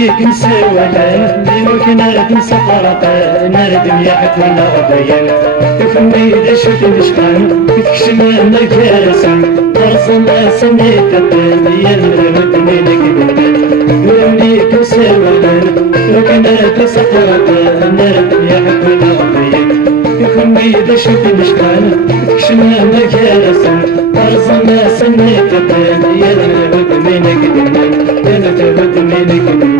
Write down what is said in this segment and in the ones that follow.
وليك نسوالف يمكن نردم سفرة نردم يحكونا ضيان تفهمي إذا شفت نشقان تكشم الكاسم تصل سنيت الدنيا نرد منك وليك نسوالف يمكن نردم سفرة نردم يحكونا ضيان تفهمي إذا شفت نشقان تكشم الكاسم تصل سنيت الدنيا نرد منك نرد منك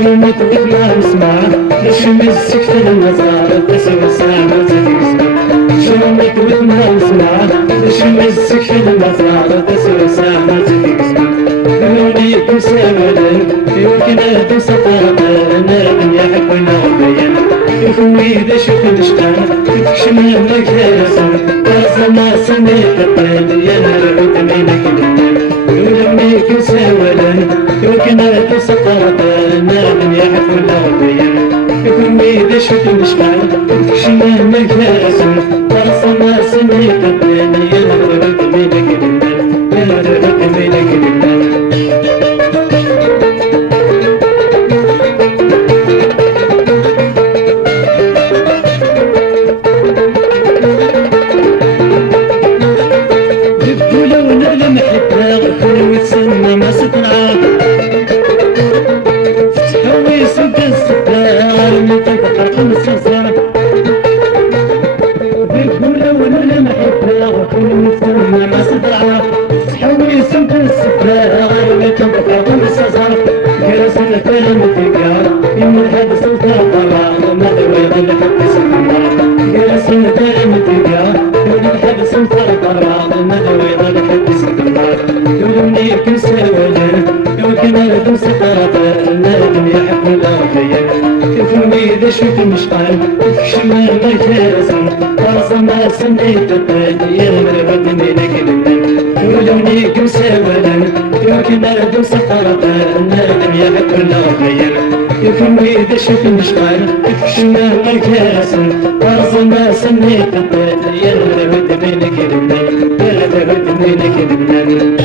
شلونك ما نسمع نشم السكت النظارة تسوى ساعة تكسب شلونك ما نسمع نشم السكت النظارة تسوى ساعة تكسب لونيك مساملين يمكن أهدم سفارة نادم يحبنا وبين يخوي إذا شفت نشتاق تكشم لك ياسم تازم سنيت الطيب يا نرعد منك لونيك مساملين يمكن أهدم سفارة نادم يحبنا وبين يخوي إذا شفت نشتاق تكشم لك ياسم تازم سنيت الطيب يا نرعد منك يا نرعد منك إذا شفت مشقال تكشم الكاسم خاصة ما سميت الدنيا مربط منك لبنان ولونيك مساولا يمكن أردم سفرة نادم يحب الأخير يفهم إذا شفت مشقال تكشم الكاسم خاصة ما سميت الدنيا مربط منك لبنان مربط منك لبنان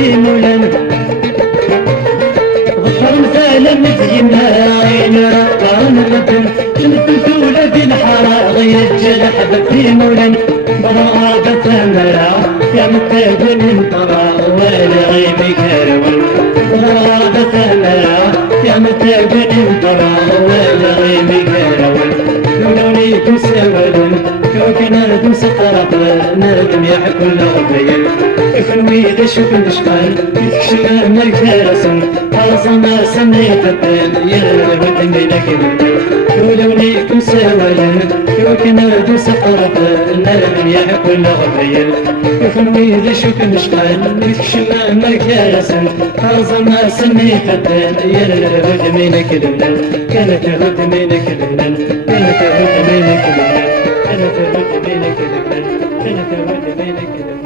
في مولان غفر مثالا مدينا عين رقان الربن جنة الفولة في الحارة غير جلح في مولان براءة ثمرة يا متابن انطرى ولا غيب كروان براءة ثمرة يا متابن انطرى ولا غيب كروان لونيكم سودا كوكنا ندم سقرة نادم يحكو الأغبيان يخلوي إذا شوف نشقال يكشم الكاسم خاصة ما سميت الدين يرغب منك لونيكم سودا كوكنا ندم سقرة نادم يحكو الأغبيان يخلوي إذا شوف نشقال يكشم الكاسم خاصة ما سميت الدين يرغب منك كانت تغد منك كانت تغد منك أنا تغد بينك البلد أنا تغد بينك البلد